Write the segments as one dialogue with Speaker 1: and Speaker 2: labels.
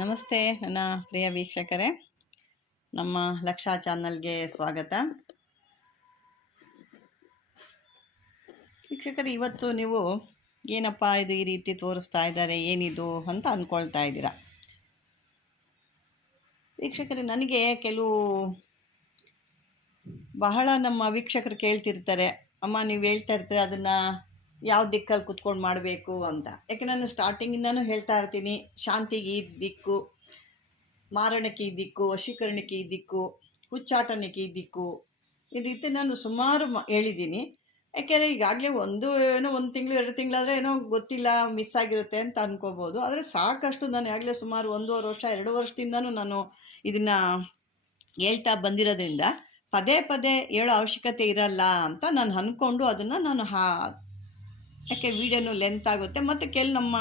Speaker 1: ನಮಸ್ತೆ ನನ್ನ ಪ್ರಿಯ ವೀಕ್ಷಕರೇ. ನಮ್ಮ ಲಕ್ಷಾ ಚಾನಲ್ಗೆ ಸ್ವಾಗತ. ವೀಕ್ಷಕರು, ಇವತ್ತು ನೀವು ಏನಪ್ಪ ಇದು ಈ ರೀತಿ ತೋರಿಸ್ತಾ ಇದ್ದಾರೆ, ಏನಿದು ಅಂತ ಅಂದ್ಕೊಳ್ತಾ ಇದ್ದೀರಾ? ವೀಕ್ಷಕರೇ, ನನಗೆ ಕೆಲವು ಬಹಳ ನಮ್ಮ ವೀಕ್ಷಕರು ಕೇಳ್ತಿರ್ತಾರೆ, ಅಮ್ಮ, ನೀವು ಹೇಳ್ತಾ ಇರ್ತೀರ, ಅದನ್ನು ಯಾವ ದಿಕ್ಕಲ್ಲಿ ಕುತ್ಕೊಂಡು ಮಾಡಬೇಕು ಅಂತ. ಯಾಕೆ ನಾನು ಸ್ಟಾರ್ಟಿಂಗಿಂದನೂ ಹೇಳ್ತಾ ಇರ್ತೀನಿ, ಶಾಂತಿಗೆ ಈ ದಿಕ್ಕು, ಮಾರಣಕ್ಕೆ ಈ ದಿಕ್ಕು, ವಶೀಕರಣಕ್ಕೆ ಈ ದಿಕ್ಕು, ಹುಚ್ಚಾಟನಕ್ಕೆ ಈ ದಿಕ್ಕು, ಈ ರೀತಿ ನಾನು ಸುಮಾರು ಹೇಳಿದ್ದೀನಿ. ಯಾಕೆಂದರೆ ಈಗಾಗಲೇ ಒಂದು, ಏನೋ ಒಂದು ತಿಂಗಳು, ಎರಡು ತಿಂಗಳಾದರೆ ಏನೋ ಗೊತ್ತಿಲ್ಲ ಮಿಸ್ ಆಗಿರುತ್ತೆ ಅಂತ ಅಂದ್ಕೋಬೋದು ಆದರೆ ಸಾಕಷ್ಟು ನಾನು ಆಗಲೇ ಸುಮಾರು ಒಂದೂವರೆ ವರ್ಷ, ಎರಡು ವರ್ಷದಿಂದನೂ ನಾನು ಇದನ್ನು ಹೇಳ್ತಾ ಬಂದಿರೋದ್ರಿಂದ ಪದೇ ಪದೇ ಹೇಳೋ ಅವಶ್ಯಕತೆ ಇರಲ್ಲ ಅಂತ ನಾನು ಅಂದ್ಕೊಂಡು ಅದನ್ನು ನಾನು ಹಾ ಯಾಕೆ ವೀಡಿಯೋನು ಲೆಂತ್ ಆಗುತ್ತೆ? ಮತ್ತು ಕೆಲ ನಮ್ಮ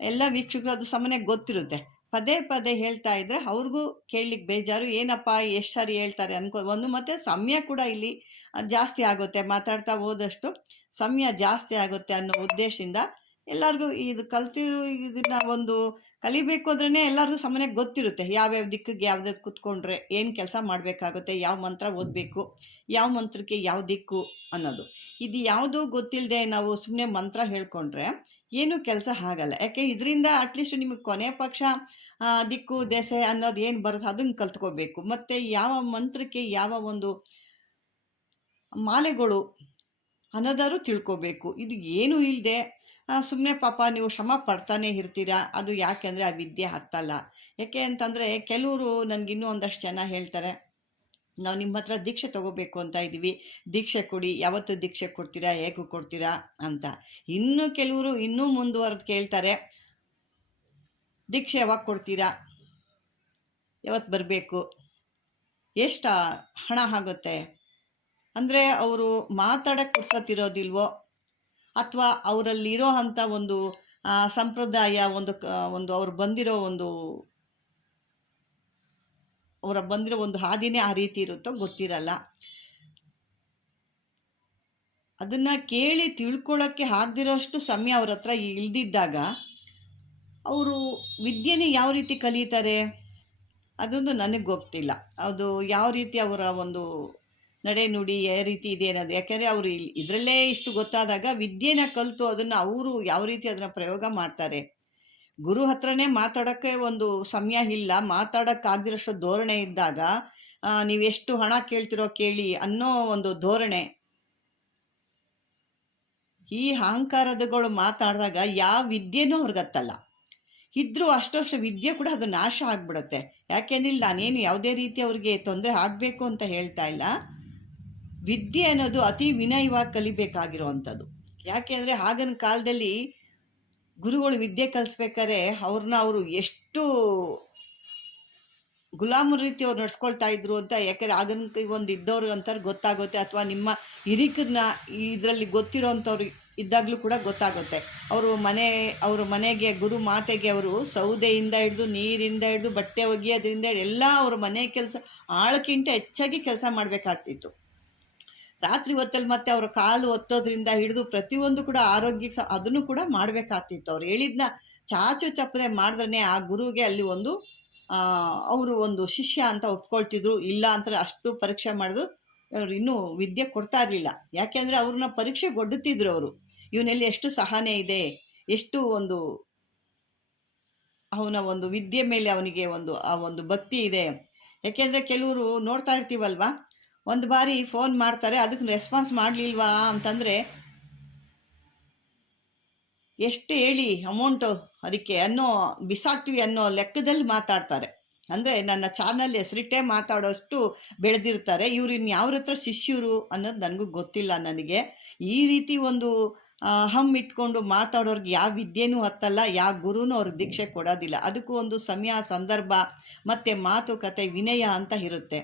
Speaker 1: ಎಲ್ಲ ವೀಕ್ಷಕರು ಅದು ಸಮನೆ ಗೊತ್ತಿರುತ್ತೆ. ಪದೇ ಪದೇ ಹೇಳ್ತಾ ಇದ್ದರೆ ಅವ್ರಿಗೂ ಕೇಳಲಿಕ್ಕೆ ಬೇಜಾರು, ಏನಪ್ಪ ಎಷ್ಟು ಸಾರಿ ಹೇಳ್ತಾರೆ ಅನ್ಕೋ, ಒಂದು ಮತ್ತು ಸಮಯ ಕೂಡ ಇಲ್ಲಿ ಜಾಸ್ತಿ ಆಗುತ್ತೆ ಮಾತಾಡ್ತಾ ಹೋದಷ್ಟು. ಸಮಯ ಜಾಸ್ತಿ ಆಗುತ್ತೆ ಅನ್ನೋ ಉದ್ದೇಶದಿಂದ ಎಲ್ಲರಿಗೂ ಇದು ಕಲ್ತಿರೋ ಇದನ್ನ ಒಂದು ಕಲಿಬೇಕು ಅಂದ್ರೆ ಎಲ್ಲರಿಗೂ ಸಾಮಾನ್ಯ ಗೊತ್ತಿರುತ್ತೆ. ಯಾವ್ಯಾವ ದಿಕ್ಕಿಗೆ ಯಾವ್ದಾದ್ರು ಕುತ್ಕೊಂಡ್ರೆ ಏನು ಕೆಲಸ ಮಾಡಬೇಕಾಗುತ್ತೆ, ಯಾವ ಮಂತ್ರ ಓದಬೇಕು, ಯಾವ ಮಂತ್ರಕ್ಕೆ ಯಾವ ದಿಕ್ಕು ಅನ್ನೋದು. ಇದು ಯಾವುದೂ ಗೊತ್ತಿಲ್ಲದೆ ನಾವು ಸುಮ್ಮನೆ ಮಂತ್ರ ಹೇಳ್ಕೊಂಡ್ರೆ ಏನು ಕೆಲಸ ಆಗಲ್ಲ. ಯಾಕೆ ಇದರಿಂದ ಅಟ್ಲೀಸ್ಟ್ ನಿಮಗೆ ಕೊನೆ ಪಕ್ಷ ದಿಕ್ಕು, ದೆಸೆ ಅನ್ನೋದು ಏನು ಬರುತ್ತೆ ಅದನ್ನು ಕಲ್ತ್ಕೋಬೇಕು. ಮತ್ತು ಯಾವ ಮಂತ್ರಕ್ಕೆ ಯಾವ ಒಂದು ಮಾಲೆಗಳು ಅನ್ನೋದಾದ್ರು ತಿಳ್ಕೋಬೇಕು. ಇದು ಏನೂ ಇಲ್ಲದೆ ಸುಮ್ಮನೆ ಪಾಪ ನೀವು ಶ್ರಮ ಪಡ್ತಾನೆ ಇರ್ತೀರಾ? ಅದು ಯಾಕೆಂದರೆ ಆ ವಿದ್ಯೆ ಹತ್ತಲ್ಲ. ಯಾಕೆ ಅಂತಂದರೆ ಕೆಲವರು ನನಗಿನ್ನೂ ಒಂದಷ್ಟು ಜನ ಹೇಳ್ತಾರೆ, ನಾವು ನಿಮ್ಮ ಹತ್ರ ದೀಕ್ಷೆ ತಗೋಬೇಕು ಅಂತ ಇದ್ದೀವಿ. ದೀಕ್ಷೆ ಕೊಡಿ. ಯಾವತ್ತು ದೀಕ್ಷೆ ಕೊಡ್ತೀರಾ? ಹೇಗೆ ಕೊಡ್ತೀರಾ? ಅಂತ. ಇನ್ನು ಕೆಲವರು ಇನ್ನೂ ಮುಂದುವರೆದು ಕೇಳ್ತಾರೆ, ದೀಕ್ಷೆ ಯಾವಾಗ ಕೊಡ್ತೀರಾ? ಯಾವತ್ತು ಬರಬೇಕು? ಎಷ್ಟು ಹಣ ಆಗುತ್ತೆ? ಅಂದರೆ ಅವರು ಮಾತಾಡೋಕ್ಕೆ ಪುರ್ಸತ್ತಿರೋದಿಲ್ವೋ ಅಥವಾ ಅವರಲ್ಲಿರೋ ಅಂಥ ಒಂದು ಸಂಪ್ರದಾಯ ಒಂದು ಒಂದು ಅವ್ರು ಬಂದಿರೋ ಒಂದು, ಅವರ ಬಂದಿರೋ ಒಂದು ಹಾದಿನೇ ಆ ರೀತಿ ಇರುತ್ತೋ ಗೊತ್ತಿರಲ್ಲ. ಅದನ್ನು ಕೇಳಿ ತಿಳ್ಕೊಳ್ಳೋಕ್ಕೆ ಆಗದಿರೋಷ್ಟು ಸಮಯ ಅವ್ರ ಹತ್ರ ಇಲ್ದಿದ್ದಾಗ ಅವರು ವಿದ್ಯೆನೇ ಯಾವ ರೀತಿ ಕಲಿತಾರೆ? ಅದೊಂದು ನನಗೆ ಗೊತ್ತಿಲ್ಲ. ಅದು ಯಾವ ರೀತಿ ಅವರ ಒಂದು ನಡೆ ನುಡಿ ಯಾವ ರೀತಿ ಇದೆ ಅನ್ನೋದು. ಯಾಕೆಂದರೆ ಅವರು ಇದರಲ್ಲೇ ಇಷ್ಟು ಗೊತ್ತಾದಾಗ ವಿದ್ಯೆನ ಕಲಿತು ಅದನ್ನು ಅವರು ಯಾವ ರೀತಿ ಅದನ್ನು ಪ್ರಯೋಗ ಮಾಡ್ತಾರೆ. ಗುರು ಹತ್ರನೇ ಮಾತಾಡೋಕ್ಕೆ ಒಂದು ಸಮಯ ಇಲ್ಲ ಮಾತಾಡೋಕ್ಕಾಗದಿರೋಷ್ಟು ಧೋರಣೆ ಇದ್ದಾಗ ನೀವು ನೀವೆಷ್ಟು ಹಣ ಕೇಳ್ತಿರೋ ಕೇಳಿ ಅನ್ನೋ ಒಂದು ಧೋರಣೆ. ಈ ಅಹಂಕಾರದಗಳು ಮಾತಾಡಿದಾಗ ಯಾವ ವಿದ್ಯೆನೂ ಅವ್ರಿಗತ್ತಲ್ಲ ಇದ್ರೂ ವರ್ಷ ವಿದ್ಯೆ ಕೂಡ ಅದು ನಾಶ ಆಗಿಬಿಡುತ್ತೆ. ಯಾಕೆಂದ್ರೆ ನಾನೇನು ಯಾವುದೇ ರೀತಿ ಅವ್ರಿಗೆ ತೊಂದರೆ ಆಗಬೇಕು ಅಂತ ಹೇಳ್ತಾ ಇಲ್ಲ. ವಿದ್ಯೆ ಅನ್ನೋದು ಅತಿ ವಿನಯವಾಗಿ ಕಲಿಬೇಕಾಗಿರುವಂಥದ್ದು. ಯಾಕೆಂದರೆ ಆಗಿನ ಕಾಲದಲ್ಲಿ ಗುರುಗಳು ವಿದ್ಯೆ ಕಲಿಸ್ಬೇಕಾದ್ರೆ ಅವ್ರನ್ನ ಅವರು ಎಷ್ಟು ಗುಲಾಮರ ರೀತಿ ಅವ್ರು ನಡ್ಸ್ಕೊಳ್ತಾ ಇದ್ರು ಅಂತ, ಯಾಕೆಂದ್ರೆ ಆಗಿನ ಒಂದು ಇದ್ದವ್ರು ಅಂತಾರೆ ಗೊತ್ತಾಗುತ್ತೆ, ಅಥವಾ ನಿಮ್ಮ ಹಿರಿಕರನ್ನ ಇದರಲ್ಲಿ ಗೊತ್ತಿರೋವಂಥವ್ರು ಇದ್ದಾಗಲೂ ಕೂಡ ಗೊತ್ತಾಗುತ್ತೆ. ಅವರು ಮನೆ, ಅವರು ಮನೆಗೆ ಗುರು ಮಾತೆಗೆ ಅವರು ಸೌದೆಯಿಂದ ಹಿಡಿದು ನೀರಿಂದ ಹಿಡಿದು ಬಟ್ಟೆ ಒಗೆಯೋದ್ರಿಂದ ಹಿಡಿದು ಎಲ್ಲ ಅವ್ರ ಮನೆ ಕೆಲಸ ಆಳಕ್ಕಿಂತ ಹೆಚ್ಚಾಗಿ ಕೆಲಸ ಮಾಡಬೇಕಾಗ್ತಿತ್ತು. ರಾತ್ರಿ ಹೊತ್ತಲ್ಲಿ ಮತ್ತೆ ಅವ್ರ ಕಾಲು ಒತ್ತೋದ್ರಿಂದ ಹಿಡಿದು ಪ್ರತಿಯೊಂದು ಕೂಡ ಆರೋಗ್ಯಕ್ಕೆ ಸ, ಅದನ್ನು ಕೂಡ ಮಾಡಬೇಕಾಗ್ತಿತ್ತು. ಅವ್ರು ಹೇಳಿದ್ನ ಚಾಚು ಚಪ್ಪದೆ ಮಾಡಿದ್ರೆ ಆ ಗುರುಗೆ ಅಲ್ಲಿ ಒಂದು ಅವರು ಒಂದು ಶಿಷ್ಯ ಅಂತ ಒಪ್ಕೊಳ್ತಿದ್ರು. ಇಲ್ಲ ಅಂತ ಅಷ್ಟು ಪರೀಕ್ಷೆ ಮಾಡಿದ್ರು. ಅವ್ರು ಇನ್ನೂ ವಿದ್ಯೆ ಕೊಡ್ತಾ ಇರಲಿಲ್ಲ. ಯಾಕೆಂದರೆ ಅವ್ರನ್ನ ಪರೀಕ್ಷೆ ಒಡ್ಡುತ್ತಿದ್ರು ಅವರು. ಇವನಲ್ಲಿ ಎಷ್ಟು ಸಹನೆ ಇದೆ, ಎಷ್ಟು ಒಂದು ಅವನ ಒಂದು ವಿದ್ಯೆ ಮೇಲೆ ಅವನಿಗೆ ಒಂದು, ಆ ಒಂದು ಭಕ್ತಿ ಇದೆ. ಯಾಕೆಂದರೆ ಕೆಲವರು ನೋಡ್ತಾ ಇರ್ತೀವಲ್ವಾ? ಒಂದು ಬಾರಿ ಫೋನ್ ಮಾಡ್ತಾರೆ, ಅದಕ್ಕೆ ರೆಸ್ಪಾನ್ಸ್ ಮಾಡಲಿಲ್ವಾ ಅಂತಂದರೆ, ಎಷ್ಟು ಹೇಳಿ ಅಮೌಂಟು ಅದಕ್ಕೆ ಅನ್ನೋ, ಬಿಸಾಕ್ತೀವಿ ಅನ್ನೋ ಲೆಕ್ಕದಲ್ಲಿ ಮಾತಾಡ್ತಾರೆ. ಅಂದರೆ ನನ್ನ ಚಾನಲ್ ಹೆಸರಿಟ್ಟೇ ಮಾತಾಡೋಷ್ಟು ಬೆಳೆದಿರ್ತಾರೆ. ಇವ್ರು ಇನ್ನು ಯಾವ್ರ ಹತ್ರ ಶಿಷ್ಯರು ಅನ್ನೋದು ನನಗೂ ಗೊತ್ತಿಲ್ಲ ನನಗೆ. ಈ ರೀತಿ ಒಂದು ಹಮ್ ಇಟ್ಕೊಂಡು ಮಾತಾಡೋರ್ಗೆ ಯಾವ ವಿದ್ಯೆನೂ ಹತ್ತಲ್ಲ, ಯಾವ ಗುರುನೂ ಅವ್ರ ದೀಕ್ಷೆ ಕೊಡೋದಿಲ್ಲ. ಅದಕ್ಕೂ ಒಂದು ಸಮಯ, ಸಂದರ್ಭ ಮತ್ತು ಮಾತುಕತೆ ವಿನಯ ಅಂತ ಇರುತ್ತೆ.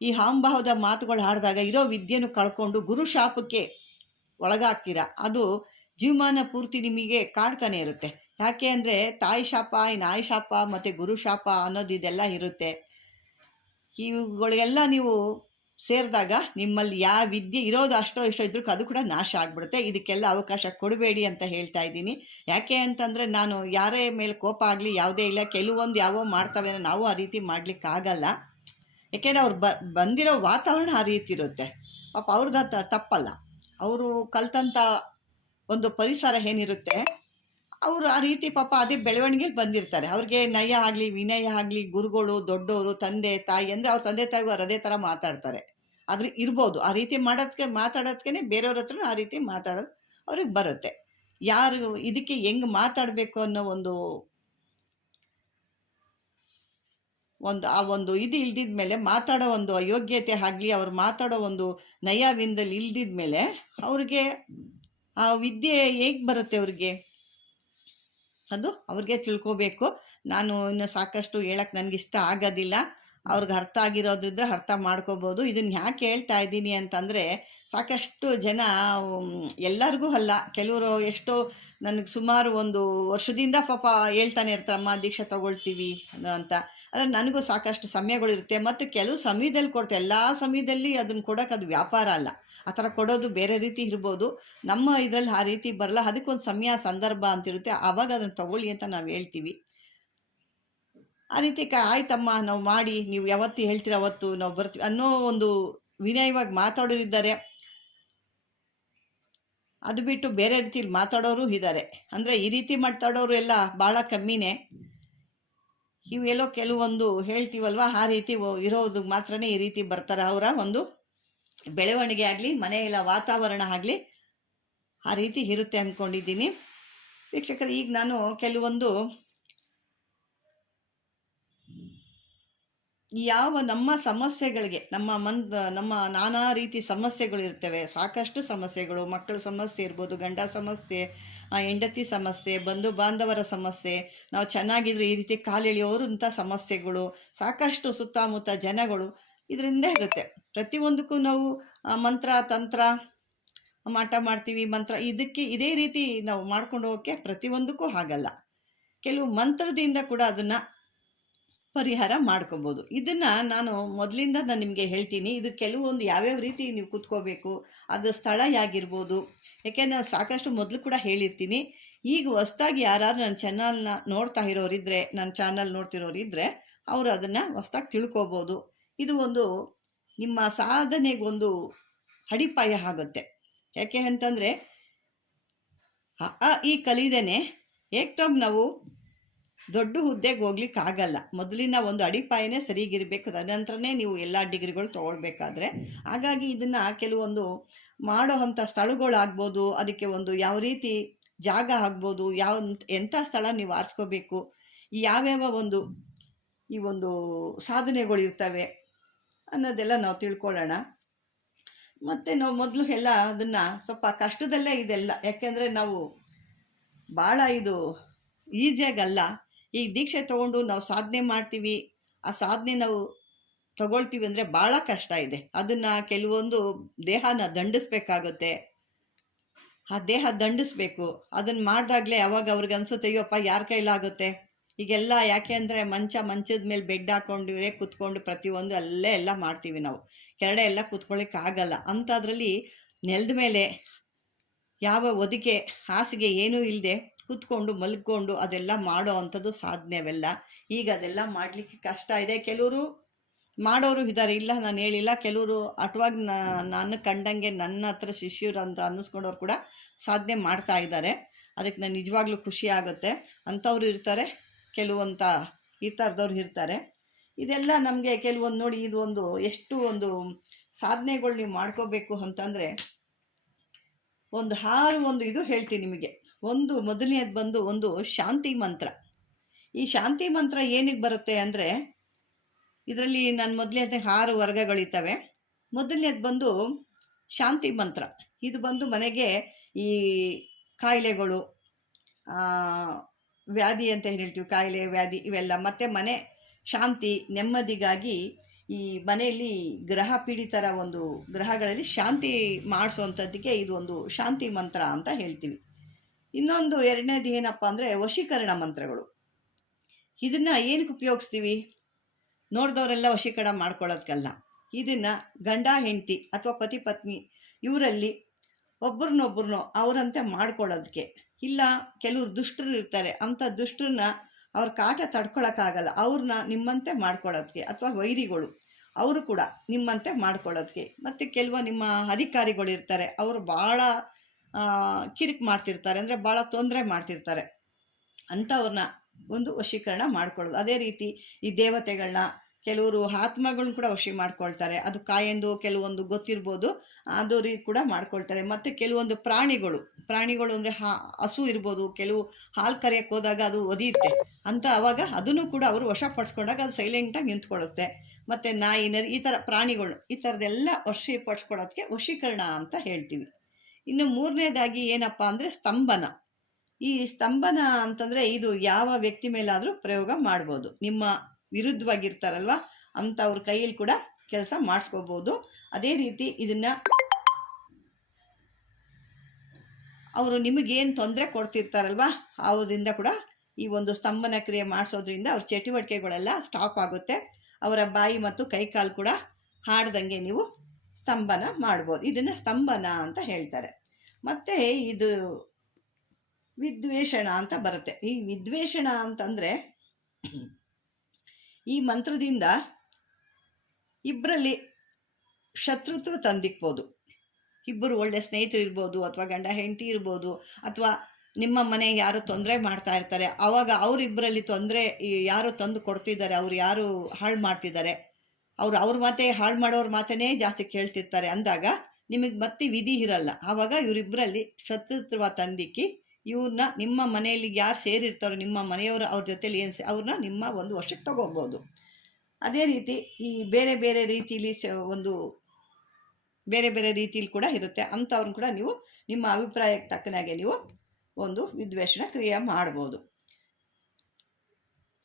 Speaker 1: ಈ ಹಾಂಭಾವದ ಮಾತುಗಳು ಹಾಡಿದಾಗ, ಇರೋ ವಿದ್ಯೆಯನ್ನು ಕಳ್ಕೊಂಡು ಗುರು ಶಾಪಕ್ಕೆ ಒಳಗಾಗ್ತೀರ? ಅದು ಜೀವಮಾನ ಪೂರ್ತಿ ನಿಮಗೆ ಕಾಡ್ತಾನೆ ಇರುತ್ತೆ. ಯಾಕೆ ಅಂದರೆ, ತಾಯಿ ಶಾಪ, ಈ ನಾಯಿ ಶಾಪ, ಮತ್ತು ಗುರು ಶಾಪ ಅನ್ನೋದು ಇದೆಲ್ಲ ಇರುತ್ತೆ. ಇವುಗಳಿಗೆಲ್ಲ ನೀವು ಸೇರಿದಾಗ ನಿಮ್ಮಲ್ಲಿ ಯಾವ ವಿದ್ಯೆ ಇರೋದು ಅಷ್ಟೋ ಇಷ್ಟೋ ಇದ್ರೂ ಅದು ಕೂಡ ನಾಶ ಆಗಿಬಿಡುತ್ತೆ. ಇದಕ್ಕೆಲ್ಲ ಅವಕಾಶ ಕೊಡಬೇಡಿ ಅಂತ ಹೇಳ್ತಾ ಇದ್ದೀನಿ. ಯಾಕೆ ಅಂತಂದರೆ, ನಾನು ಯಾರೇ ಮೇಲೆ ಕೋಪ ಆಗಲಿ, ಯಾವುದೇ ಇಲ್ಲ, ಕೆಲವೊಂದು ಯಾವೋ ಮಾಡ್ತಾವೆ ನಾವು ಆ ರೀತಿ ಮಾಡಲಿಕ್ಕಾಗಲ್ಲ. ಯಾಕೆಂದರೆ ಅವ್ರು ಬ, ಬಂದಿರೋ ವಾತಾವರಣ ಆ ರೀತಿ ಇರುತ್ತೆ. ಪಾಪ ಅವ್ರದ್ದು ತಪ್ಪಲ್ಲ. ಅವರು ಕಲ್ತಂಥ ಒಂದು ಪರಿಸರ ಏನಿರುತ್ತೆ, ಅವರು ಆ ರೀತಿ ಪಾಪ ಅದೇ ಬೆಳವಣಿಗೆಯಲ್ಲಿ ಬಂದಿರ್ತಾರೆ. ಅವ್ರಿಗೆ ನಯ ಆಗಲಿ, ವಿನಯ ಆಗಲಿ, ಗುರುಗಳು ದೊಡ್ಡವರು ತಂದೆ, ತಾಯಿ ಅಂದರೆ ಅವ್ರ ತಂದೆ ತಾಯಿಗೂ ಅವ್ರು ಅದೇ ಥರ ಮಾತಾಡ್ತಾರೆ. ಆದರೆ ಇರ್ಬೋದು. ಆ ರೀತಿ ಮಾಡೋದಕ್ಕೆ ಮಾತಾಡೋದಕ್ಕೆ ಬೇರೆಯವ್ರ ಹತ್ರ ಆ ರೀತಿ ಮಾತಾಡೋದು ಅವ್ರಿಗೆ ಬರುತ್ತೆ. ಯಾರು ಇದಕ್ಕೆ ಹೆಂಗೆ ಮಾತಾಡಬೇಕು ಅನ್ನೋ ಒಂದು ಒಂದು, ಆ ಒಂದು ಇದು ಇಲ್ದಿದ ಮೇಲೆ ಮಾತಾಡೋ ಒಂದು ಅಯೋಗ್ಯತೆ ಆಗಲಿ, ಅವ್ರು ಮಾತಾಡೋ ಒಂದು ನಯವಿಂದಲ್ಲಿ ಇಲ್ದಿದ ಮೇಲೆ ಅವ್ರಿಗೆ ಆ ವಿದ್ಯೆ ಹೇಗೆ ಬರುತ್ತೆ ಅವ್ರಿಗೆ? ಅದು ಅವ್ರಿಗೆ ತಿಳ್ಕೋಬೇಕು. ನಾನು ಇನ್ನು ಸಾಕಷ್ಟು ಹೇಳಕ್ಕೆ ನನಗಿಷ್ಟ ಆಗೋದಿಲ್ಲ. ಅವ್ರಿಗೆ ಅರ್ಥ ಆಗಿರೋದ್ರಿಂದ ಅರ್ಥ ಮಾಡ್ಕೋಬೋದು. ಇದನ್ನು ಯಾಕೆ ಹೇಳ್ತಾ ಇದ್ದೀನಿ ಅಂತಂದರೆ, ಸಾಕಷ್ಟು ಜನ ಎಲ್ಲರಿಗೂ ಅಲ್ಲ. ಕೆಲವರು ಎಷ್ಟೋ ನನಗೆ ಸುಮಾರು ಒಂದು ವರ್ಷದಿಂದ ಪಾಪ ಹೇಳ್ತಾನೆ ಇರ್ತಾರಮ್ಮ ದೀಕ್ಷೆ ತಗೊಳ್ತೀವಿ ಅಂತ. ಆದರೆ ನನಗೂ ಸಾಕಷ್ಟು ಸಮಯಗಳಿರುತ್ತೆ ಮತ್ತು ಕೆಲವು ಸಮಯದಲ್ಲಿ ಕೊಡ್ತೆ, ಎಲ್ಲ ಸಮಯದಲ್ಲಿ ಅದನ್ನು ಕೊಡೋಕೆ ಅದು ವ್ಯಾಪಾರ ಅಲ್ಲ. ಆ ಥರ ಕೊಡೋದು ಬೇರೆ ರೀತಿ ಇರ್ಬೋದು. ನಮ್ಮ ಇದರಲ್ಲಿ ಆ ರೀತಿ ಬರಲ್ಲ. ಅದಕ್ಕೊಂದು ಸಮಯ, ಸಂದರ್ಭ ಅಂತಿರುತ್ತೆ. ಆವಾಗ ಅದನ್ನು ತಗೊಳ್ಳಿ ಅಂತ ನಾವು ಹೇಳ್ತೀವಿ. ಆ ರೀತಿ ಕ ಆಯ್ತಮ್ಮ, ನಾವು ಮಾಡಿ, ನೀವು ಯಾವತ್ತು ಹೇಳ್ತೀರ ಅವತ್ತು, ನಾವು ಬರ್ತೀವಿ ಅನ್ನೋ ಒಂದು ವಿನಯವಾಗಿ ಮಾತಾಡೋರಿದ್ದಾರೆ ಅದು ಬಿಟ್ಟು ಬೇರೆ ರೀತಿಲಿ ಮಾತಾಡೋರು ಇದ್ದಾರೆ. ಅಂದರೆ ಈ ರೀತಿ ಮಾತಾಡೋರು ಎಲ್ಲ ಭಾಳ ಕಮ್ಮಿನೇ. ಇವೆಲ್ಲೋ ಕೆಲವೊಂದು ಹೇಳ್ತೀವಲ್ವ, ಆ ರೀತಿ ಇರೋದು ಮಾತ್ರನೇ ಈ ರೀತಿ ಬರ್ತಾರೆ ಅವರ ಒಂದು ಬೆಳವಣಿಗೆ ಆಗಲಿ ಮನೆಯಲ್ಲ ವಾತಾವರಣ ಆಗಲಿ, ಆ ರೀತಿ ಇರುತ್ತೆ ಅಂದ್ಕೊಂಡಿದ್ದೀನಿ ವೀಕ್ಷಕರು, ಈಗ ನಾನು ಕೆಲವೊಂದು ಯಾವ ನಮ್ಮ ಸಮಸ್ಯೆಗಳಿಗೆ, ನಮ್ಮ ಮನ್, ನಮ್ಮ ನಾನಾ ರೀತಿ ಸಮಸ್ಯೆಗಳು ಇರ್ತವೆ. ಸಾಕಷ್ಟು ಸಮಸ್ಯೆಗಳು, ಮಕ್ಕಳ ಸಮಸ್ಯೆ ಇರ್ಬೋದು, ಗಂಡ ಸಮಸ್ಯೆ ಹೆಂಡತಿ ಸಮಸ್ಯೆ, ಬಂಧು ಬಾಂಧವರ ಸಮಸ್ಯೆ, ನಾವು ಚೆನ್ನಾಗಿದ್ರೆ ಈ ರೀತಿ ಕಾಲೆಳೆಯೋರಂಥ ಸಮಸ್ಯೆಗಳು, ಸಾಕಷ್ಟು ಸುತ್ತಮುತ್ತ ಜನಗಳು ಇದರಿಂದ ಇರುತ್ತೆ. ಪ್ರತಿಯೊಂದಕ್ಕೂ ನಾವು ಮಂತ್ರ, ತಂತ್ರ ಮಾಟ ಮಾಡ್ತೀವಿ, ಮಂತ್ರ, ಇದಕ್ಕೆ ಇದೇ ರೀತಿ ನಾವು ಮಾಡ್ಕೊಂಡು ಹೋಗೋಕ್ಕೆ ಪ್ರತಿಯೊಂದಕ್ಕೂ ಆಗಲ್ಲ ಕೆಲವು ಮಂತ್ರದಿಂದ ಕೂಡ ಅದನ್ನು ಪರಿಹಾರ ಮಾಡ್ಕೊಬೋದು. ಇದನ್ನು ನಾನು ಮೊದಲಿಂದ ನಾನು ನಿಮಗೆ ಹೇಳ್ತೀನಿ. ಇದು ಕೆಲವೊಂದು ಯಾವ್ಯಾವ ರೀತಿ ನೀವು ಕೂತ್ಕೋಬೇಕು ಅದು ಸ್ಥಳ ಯಾಗಿರ್ಬೋದು. ಯಾಕೆಂದರೆ ನಾನು ಸಾಕಷ್ಟು ಮೊದಲು ಕೂಡ ಹೇಳಿರ್ತೀನಿ. ಈಗ ಹೊಸ್ದಾಗಿ ಯಾರು ನನ್ನ ಚಾನಲ್ನ ನೋಡ್ತಾ ಇರೋರಿದ್ದರೆ ನನ್ನ ಚಾನಲ್ ನೋಡ್ತಿರೋರಿದ್ದರೆ ಅವರು ಅದನ್ನು ಹೊಸ್ದಾಗಿ ತಿಳ್ಕೊಬೋದು. ಇದು ಒಂದು ನಿಮ್ಮ ಸಾಧನೆಗೊಂದು ಅಡಿಪಾಯ ಆಗುತ್ತೆ. ಯಾಕೆ ಅಂತಂದರೆ ಈ ಕಲಿದೇನೆ ಏಕ್ದಮ್ ನಾವು ದೊಡ್ಡ ಹುದ್ದೆಗೆ ಹೋಗ್ಲಿಕ್ಕೆ ಆಗಲ್ಲ. ಮೊದಲಿನ ಒಂದು ಅಡಿಪಾಯನೇ ಸರಿಗಿರಬೇಕು. ತದನಂತರನೇ ನೀವು ಎಲ್ಲ ಡಿಗ್ರಿಗಳು ತೊಗೊಳ್ಬೇಕಾದ್ರೆ. ಹಾಗಾಗಿ ಇದನ್ನು ಕೆಲವೊಂದು ಮಾಡೋ ಅಂಥ ಸ್ಥಳಗಳಾಗ್ಬೋದು, ಅದಕ್ಕೆ ಒಂದು ಯಾವ ರೀತಿ ಜಾಗ ಆಗ್ಬೋದು, ಯಾವ ಎಂಥ ಸ್ಥಳ ನೀವು ಆರಿಸ್ಕೋಬೇಕು ಯಾವ್ಯಾವ ಒಂದು, ಈ ಒಂದು ಸಾಧನೆಗಳು ಇರ್ತವೆ ಅನ್ನೋದೆಲ್ಲ ನಾವು ತಿಳ್ಕೊಳ್ಳೋಣ. ಮತ್ತು ನಾವು ಮೊದಲು ಎಲ್ಲ ಅದನ್ನು ಸ್ವಲ್ಪ ಕಷ್ಟದಲ್ಲೇ ಇದೆಲ್ಲ. ಯಾಕೆಂದರೆ ನಾವು ಭಾಳ ಇದು ಈಸಿಯಾಗಲ್ಲ ಈಗ ದೀಕ್ಷೆ ತೊಗೊಂಡು ನಾವು ಸಾಧನೆ ಮಾಡ್ತೀವಿ, ಆ ಸಾಧನೆ ನಾವು ತಗೊಳ್ತೀವಿ ಅಂದರೆ ಭಾಳ ಕಷ್ಟ ಇದೆ. ಅದನ್ನು ಕೆಲವೊಂದು ದೇಹನ ದಂಡಿಸ್ಬೇಕಾಗುತ್ತೆ. ಆ ದೇಹ ದಂಡಿಸ್ಬೇಕು. ಅದನ್ನು ಮಾಡಿದಾಗಲೇ ಅವಾಗ ಅವ್ರಿಗೆ ಅನಿಸುತ್ತೆ, ಅಯ್ಯೋಪ್ಪ, ಯಾರ ಕೈಲಾಗುತ್ತೆ? ಈಗೆಲ್ಲ ಯಾಕೆ ಅಂದರೆ ಮಂಚ ಮಂಚದ ಮೇಲೆ ಬೆಡ್ ಹಾಕ್ಕೊಂಡಿರೇ ಕೂತ್ಕೊಂಡು ಪ್ರತಿಯೊಂದು ಅಲ್ಲೇ ಎಲ್ಲ ಮಾಡ್ತೀವಿ ನಾವು. ಕೆರಡೆ ಎಲ್ಲ ಕೂತ್ಕೊಳ್ಳಿಕ್ಕೆ ಆಗಲ್ಲ. ಅಂಥದ್ರಲ್ಲಿ ನೆಲದ ಮೇಲೆ ಯಾವ ಒದಿಕೆ ಹಾಸಿಗೆ ಏನೂ ಇಲ್ಲದೆ ಕೂತ್ಕೊಂಡು ಮಲ್ಕೊಂಡು ಅದೆಲ್ಲ ಮಾಡೋ ಅಂಥದ್ದು ಸಾಧನೆ ಈಗ ಅದೆಲ್ಲ ಮಾಡಲಿಕ್ಕೆ ಕಷ್ಟ ಇದೆ. ಕೆಲವರು ಮಾಡೋರು ಇದ್ದಾರೆ. ಇಲ್ಲ, ನಾನು ಹೇಳಿಲ್ಲ. ಕೆಲವರು ಅಟವಾಗಿ ನಾನು ಕಂಡಂಗೆ ನನ್ನ ಹತ್ರ ಶಿಷ್ಯರು ಅಂತ ಅನ್ನಿಸ್ಕೊಂಡವ್ರು ಕೂಡ ಸಾಧನೆ ಮಾಡ್ತಾ ಇದ್ದಾರೆ. ಅದಕ್ಕೆ ನಾನು ನಿಜವಾಗ್ಲೂ ಖುಷಿ ಆಗುತ್ತೆ. ಅಂಥವ್ರು ಇರ್ತಾರೆ. ಕೆಲವಂತ, ಈ ಥರದವ್ರು ಇರ್ತಾರೆ. ಇದೆಲ್ಲ ನಮಗೆ ಕೆಲವೊಂದು ನೋಡಿ ಇದು ಒಂದು ಎಷ್ಟು ಒಂದು ಸಾಧನೆಗಳು ನೀವು ಮಾಡ್ಕೋಬೇಕು ಅಂತಂದರೆ, ಒಂದು ಆರು ಒಂದು ಇದು ಹೇಳ್ತೀನಿ ನಿಮಗೆ. ಒಂದು ಮೊದಲನೇದು ಬಂದು ಒಂದು ಶಾಂತಿ ಮಂತ್ರ. ಈ ಶಾಂತಿ ಮಂತ್ರ ಏನಿಗೆ ಬರುತ್ತೆ ಅಂದರೆ, ಇದರಲ್ಲಿ ನಾನು ಮೊದಲೇ ಹೇಳ್ದಂಗೆ ಆರು ವರ್ಗಗಳಿದ್ದಾವೆ ಮೊದಲನೇದು ಬಂದು ಶಾಂತಿ ಮಂತ್ರ. ಇದು ಬಂದು ಮನೆಗೆ ಈ ಕಾಯಿಲೆಗಳು ವ್ಯಾಧಿ ಅಂತ ಹೇಳ್ತೀವಿ, ಕಾಯಿಲೆ, ವ್ಯಾಧಿ ಇವೆಲ್ಲ. ಮತ್ತು ಮನೆ ಶಾಂತಿ, ನೆಮ್ಮದಿಗಾಗಿ ಈ ಮನೆಯಲ್ಲಿ ಗ್ರಹ ಪೀಡಿತರ ಒಂದು ಗ್ರಹಗಳಲ್ಲಿ ಶಾಂತಿ ಮಾಡಿಸುವಂಥದ್ದಕ್ಕೆ ಇದು ಒಂದು ಶಾಂತಿ ಮಂತ್ರ ಅಂತ ಹೇಳ್ತೀವಿ. ಇನ್ನೊಂದು ಎರಡನೇದು ಏನಪ್ಪ ಅಂದರೆ ವಶೀಕರಣ ಮಂತ್ರಗಳು. ಇದನ್ನು ಏನಕ್ಕೆ ಉಪಯೋಗಿಸ್ತೀವಿ? ನೋಡಿದವರೆಲ್ಲ ವಶೀಕರಣ ಮಾಡ್ಕೊಳ್ಳೋದಕ್ಕಲ್ಲ ಇದನ್ನು ಗಂಡ, ಹೆಂಡತಿ ಅಥವಾ ಪತಿ, ಪತ್ನಿ ಇವರಲ್ಲಿ ಒಬ್ರನ್ನೊಬ್ರನ್ನೋ ಅವರಂತೆ ಮಾಡ್ಕೊಳ್ಳೋದಕ್ಕೆ ಇಲ್ಲ ಕೆಲವ್ರು ದುಷ್ಟರು ಇರ್ತಾರೆ, ಅಂಥ ದುಷ್ಟರನ್ನ ಅವ್ರ ಕಾಟ ತಡ್ಕೊಳಕ್ಕಾಗಲ್ಲ. ಅವ್ರನ್ನ ನಿಮ್ಮಂತೆ ಮಾಡ್ಕೊಳ್ಳೋದಕ್ಕೆ ಅಥವಾ ವೈರಿಗಳು ಅವರು ಕೂಡ ನಿಮ್ಮಂತೆ ಮಾಡ್ಕೊಳ್ಳೋದಕ್ಕೆ ಮತ್ತು ಕೆಲವು ನಿಮ್ಮ ಅಧಿಕಾರಿಗಳು ಇರ್ತಾರೆ ಅವರು ಭಾಳ ಕಿರಿಕ್ ಮಾಡ್ತಿರ್ತಾರೆ, ಅಂದರೆ ಭಾಳ ತೊಂದರೆ ಮಾಡ್ತಿರ್ತಾರೆ. ಅಂಥವ್ರನ್ನ ಒಂದು ವಶೀಕರಣ ಮಾಡ್ಕೊಳ್ಳೋದು. ಅದೇ ರೀತಿ ಈ ದೇವತೆಗಳನ್ನ ಕೆಲವರು ಆತ್ಮಗಳನ್ನ ಕೂಡ ವಶಿ ಮಾಡ್ಕೊಳ್ತಾರೆ. ಅದು ಕಾಯಂದು ಕೆಲವೊಂದು ಗೊತ್ತಿರ್ಬೋದು, ಅದು ಕೂಡ ಮಾಡ್ಕೊಳ್ತಾರೆ. ಮತ್ತು ಕೆಲವೊಂದು ಪ್ರಾಣಿಗಳು ಪ್ರಾಣಿಗಳು ಅಂದರೆ ಹಾ, ಹಸು ಇರ್ಬೋದು, ಕೆಲವು ಹಾಲು ಕರೆಯೋಕ್ಕೆ ಹೋದಾಗ ಅದು ಒದಿಯುತ್ತೆ. ಅಂತ ಆವಾಗ ಅದನ್ನು ಕೂಡ ಅವರು ವಶಪಡಿಸ್ಕೊಂಡಾಗ ಅದು ಸೈಲೆಂಟಾಗಿ ನಿಂತ್ಕೊಳ್ಳುತ್ತೆ. ಮತ್ತು ನಾಯಿ, ನರಿ, ಈ ಥರ ಪ್ರಾಣಿಗಳು, ಈ ಥರದ್ದೆಲ್ಲ ವಶಪಡಿಸ್ಕೊಳ್ಳೋದಕ್ಕೆ ವಶೀಕರಣ ಅಂತ ಹೇಳ್ತೀವಿ. ಇನ್ನು ಮೂರನೇದಾಗಿ ಏನಪ್ಪ ಅಂದರೆ ಸ್ತಂಭನ. ಈ ಸ್ತಂಭನ ಅಂತಂದರೆ ಇದು ಯಾವ ವ್ಯಕ್ತಿ ಮೇಲಾದರೂ ಪ್ರಯೋಗ ಮಾಡ್ಬೋದು. ನಿಮ್ಮ ವಿರುದ್ಧವಾಗಿರ್ತಾರಲ್ವ ಅಂಥವ್ರ ಕೈಯಲ್ಲಿ ಕೂಡ ಕೆಲಸ ಮಾಡಿಸ್ಕೋಬೋದು. ಅದೇ ರೀತಿ ಇದನ್ನು ಅವರು ನಿಮಗೇನು ತೊಂದರೆ ಕೊಡ್ತಿರ್ತಾರಲ್ವ, ಅವರಿಂದ ಕೂಡ ಈ ಒಂದು ಸ್ತಂಭನ ಕ್ರಿಯೆ ಮಾಡಿಸೋದ್ರಿಂದ ಅವ್ರ ಚಟುವಟಿಕೆಗಳೆಲ್ಲ ಸ್ಟಾಪ್ ಆಗುತ್ತೆ. ಅವರ ಬಾಯಿ ಮತ್ತು ಕೈಕಾಲು ಕೂಡ ಹಾಡ್ದಂಗೆ ನೀವು ಸ್ತಂಭನ ಮಾಡ್ಬೋದು. ಇದನ್ನು ಸ್ತಂಭನ ಅಂತ ಹೇಳ್ತಾರೆ. ಮತ್ತು ಇದು ವಿದ್ವೇಷಣ ಅಂತ ಬರುತ್ತೆ. ಈ ವಿದ್ವೇಷಣ ಅಂತಂದರೆ ಈ ಮಂತ್ರದಿಂದ ಇಬ್ಬರಲ್ಲಿ ಶತ್ರುತ್ವ ತಂದಿಕ್ಬೋದು. ಇಬ್ಬರು ಒಳ್ಳೆ ಸ್ನೇಹಿತರು ಇರ್ಬೋದು ಅಥವಾ ಗಂಡ ಹೆಂಡತಿ ಇರ್ಬೋದು ಅಥವಾ ನಿಮ್ಮ ಮನೆ ಯಾರು ತೊಂದರೆ ಮಾಡ್ತಾ ಇರ್ತಾರೆ. ಆವಾಗ ಅವರಿಬ್ಬರಲ್ಲಿ ತೊಂದರೆ ಯಾರು ತಂದು ಕೊಡ್ತಿದ್ದಾರೆ, ಅವ್ರು ಯಾರು ಹಾಳು ಮಾಡ್ತಿದ್ದಾರೆ. ಅವ್ರು ಅವ್ರ ಮಾತೇ ಹಾಳು ಮಾಡೋರ ಮಾತನೇ ಜಾಸ್ತಿ ಕೇಳ್ತಿರ್ತಾರೆ ಅಂದಾಗ ನಿಮಗೆ ಮತ್ತೆ ವಿಧಿ ಇರಲ್ಲ. ಆವಾಗ ಇವರಿಬ್ಬರಲ್ಲಿ ಶತ್ರುತ್ವ ತಂದಿಕ್ಕಿ ಇವ್ರನ್ನ ನಿಮ್ಮ ಮನೆಯಲ್ಲಿ ಯಾರು ಸೇರಿರ್ತಾರೋ ನಿಮ್ಮ ಮನೆಯವರು ಅವ್ರ ಜೊತೆಯಲ್ಲಿ ಏನು ಅವ್ರನ್ನ ನಿಮ್ಮ ಒಂದು ವರ್ಷಕ್ಕೆ ತಗೋಬೋದು. ಅದೇ ರೀತಿ ಈ ಬೇರೆ ಬೇರೆ ರೀತಿಲಿ ಒಂದು ಬೇರೆ ಬೇರೆ ರೀತಿಲಿ ಕೂಡ ಇರುತ್ತೆ. ಅಂಥವ್ರನ್ನ ಕೂಡ ನೀವು ನಿಮ್ಮ ಅಭಿಪ್ರಾಯಕ್ಕೆ ತಕ್ಕನಾಗೆ ನೀವು ಒಂದು ವಿದ್ವೇಷಣ ಕ್ರಿಯೆ ಮಾಡ್ಬೋದು.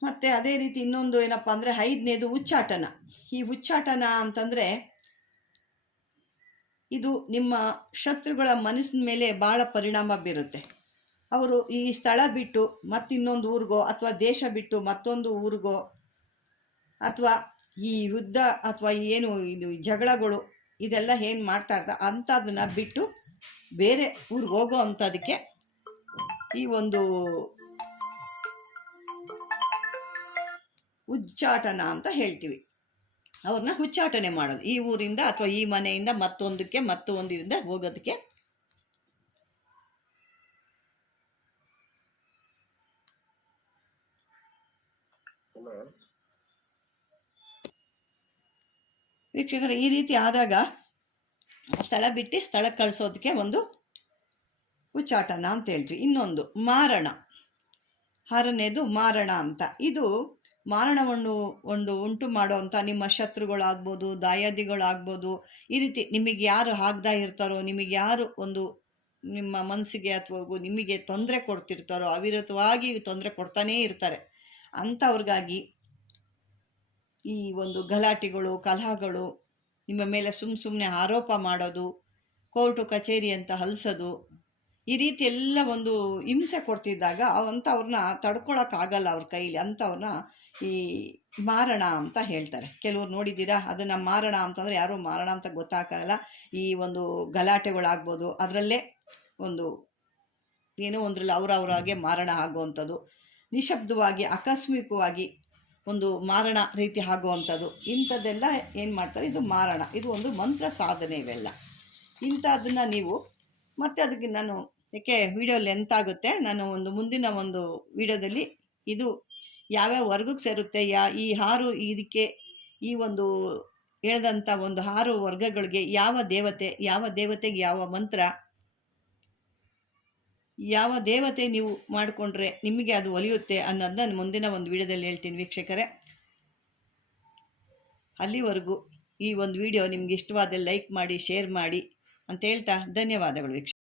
Speaker 1: ಮತ್ತು ಅದೇ ರೀತಿ ಇನ್ನೊಂದು ಏನಪ್ಪ ಅಂದರೆ ಐದನೇದು ಉಚ್ಚಾಟನ. ಈ ಉಚ್ಚಾಟನ ಅಂತಂದರೆ ಇದು ನಿಮ್ಮ ಶತ್ರುಗಳ ಮನಸ್ಸಿನ ಮೇಲೆ ಭಾಳ ಪರಿಣಾಮ ಬೀರುತ್ತೆ. ಅವರು ಈ ಸ್ಥಳ ಬಿಟ್ಟು ಮತ್ತಿನ್ನೊಂದು ಊರಿಗೋ ಅಥವಾ ದೇಶ ಬಿಟ್ಟು ಮತ್ತೊಂದು ಊರಿಗೋ ಅಥವಾ ಈ ಯುದ್ಧ ಅಥವಾ ಏನು ಇದು ಜಗಳಗಳು ಇದೆಲ್ಲ ಏನು ಮಾಡ್ತಾ ಇರ್ತಾರೆ ಅಂಥದನ್ನ ಬಿಟ್ಟು ಬೇರೆ ಊರಿಗೆ ಹೋಗೋ ಅಂಥದಕ್ಕೆ ಈ ಒಂದು ಉಚ್ಚಾಟನ ಅಂತ ಹೇಳ್ತೀವಿ. ಅವ್ರನ್ನ ಉಚ್ಚಾಟನೆ ಮಾಡೋದು. ಈ ಊರಿಂದ ಅಥವಾ ಈ ಮನೆಯಿಂದ ಮತ್ತೊಂದಕ್ಕೆ, ಮತ್ತೊಂದರಿಂದ ಹೋಗೋದಕ್ಕೆ. ವೀಕ್ಷಕರು, ಈ ರೀತಿ ಆದಾಗ ಸ್ಥಳ ಬಿಟ್ಟು ಸ್ಥಳಕ್ಕೆ ಕಳಿಸೋದಕ್ಕೆ ಒಂದು ಉಚ್ಚಾಟನ ಅಂತ ಹೇಳ್ತೀವಿ. ಇನ್ನೊಂದು ಮಾರಣ. ಆರನೇದು ಮಾರಣ ಅಂತ. ಇದು ಮಾರಣವನ್ನು ಒಂದು ಉಂಟು ಮಾಡೋವಂಥ ನಿಮ್ಮ ಶತ್ರುಗಳಾಗ್ಬೋದು, ದಾಯಾದಿಗಳಾಗ್ಬೋದು, ಈ ರೀತಿ ನಿಮಗೆ ಯಾರು ಆಗ್ದಾ ಇರ್ತಾರೋ, ನಿಮಗೆ ಯಾರು ಒಂದು ನಿಮ್ಮ ಮನಸ್ಸಿಗೆ ಅಥವಾ ನಿಮಗೆ ತೊಂದರೆ ಕೊಡ್ತಿರ್ತಾರೋ, ಅವಿರತವಾಗಿ ತೊಂದರೆ ಕೊಡ್ತಾನೇ ಇರ್ತಾರೆ. ಅಂಥವ್ರಿಗಾಗಿ ಈ ಒಂದು ಗಲಾಟೆಗಳು, ಕಲಹಗಳು, ನಿಮ್ಮ ಮೇಲೆ ಸುಮ್ಮ ಸುಮ್ಮನೆ ಆರೋಪ ಮಾಡೋದು, ಕೋರ್ಟು ಕಚೇರಿ ಅಂತ ಹಲ್ಸೋದು ಈ ರೀತಿ ಎಲ್ಲ ಒಂದು ಹಿಂಸೆ ಕೊಡ್ತಿದ್ದಾಗ ಅಂಥವ್ರನ್ನ ತಡ್ಕೊಳಕ್ಕಾಗಲ್ಲ ಅವ್ರ ಕೈಲಿ ಅಂಥವ್ರನ್ನ ಈ ಮಾರಣ ಅಂತ ಹೇಳ್ತಾರೆ. ಕೆಲವ್ರು ನೋಡಿದ್ದೀರಾ? ಅದನ್ನು ಮಾರಣ ಅಂತಂದರೆ ಯಾರು ಮಾರಣ ಅಂತ ಗೊತ್ತಾಗಲ್ಲ. ಈ ಒಂದು ಗಲಾಟೆಗಳಾಗ್ಬೋದು. ಅದರಲ್ಲೇ ಒಂದು ಏನೋ ಒಂದ್ರಲ್ಲಿ ಅವರವರಾಗೆ ಮಾರಣ ಆಗುವಂಥದ್ದು. ನಿಶಬ್ದವಾಗಿ ಆಕಸ್ಮಿಕವಾಗಿ ಒಂದು ಮಾರಣ ರೀತಿ ಆಗುವಂಥದ್ದು. ಇಂಥದ್ದೆಲ್ಲ ಏನು ಮಾಡ್ತಾರೆ? ಇದು ಮಾರಣ. ಇದು ಒಂದು ಮಂತ್ರ ಸಾಧನೆ ಇವೆಲ್ಲ. ಇಂಥದ್ದನ್ನು ನೀವು ಮತ್ತೆ ಅದಕ್ಕೆ ನಾನು ಯಾಕೆ ವಿಡಿಯೋ ಲೆಂತ್ ಆಗುತ್ತೆ. ನಾನು ಒಂದು ಮುಂದಿನ ಒಂದು ವಿಡಿಯೋದಲ್ಲಿ ಇದು ಯಾವ್ಯಾವ ವರ್ಗಕ್ಕೆ ಸೇರುತ್ತೆ, ಯಾ, ಈ ಹಾರು ಇದಕ್ಕೆ, ಈ ಒಂದು ಹೇಳ್ದಂಥ ಒಂದು ಹಾರು ವರ್ಗಗಳಿಗೆ ಯಾವ ದೇವತೆ, ಯಾವ ದೇವತೆಗೆ ಯಾವ ಮಂತ್ರ, ಯಾವ ದೇವತೆ ನೀವು ಮಾಡಿಕೊಂಡ್ರೆ ನಿಮಗೆ ಅದು ಒಲಿಯುತ್ತೆ ಅನ್ನೋದನ್ನ ನಾನು ಮುಂದಿನ ಒಂದು ವಿಡಿಯೋದಲ್ಲಿ ಹೇಳ್ತೀನಿ ವೀಕ್ಷಕರೇ. ಅಲ್ಲಿವರೆಗೂ ಈ ಒಂದು ವಿಡಿಯೋ ನಿಮ್ಗೆ ಇಷ್ಟವಾದ ಲೈಕ್ ಮಾಡಿ, ಶೇರ್ ಮಾಡಿ ಅಂತ ಹೇಳ್ತಾ ಧನ್ಯವಾದಗಳು ವೀಕ್ಷಕ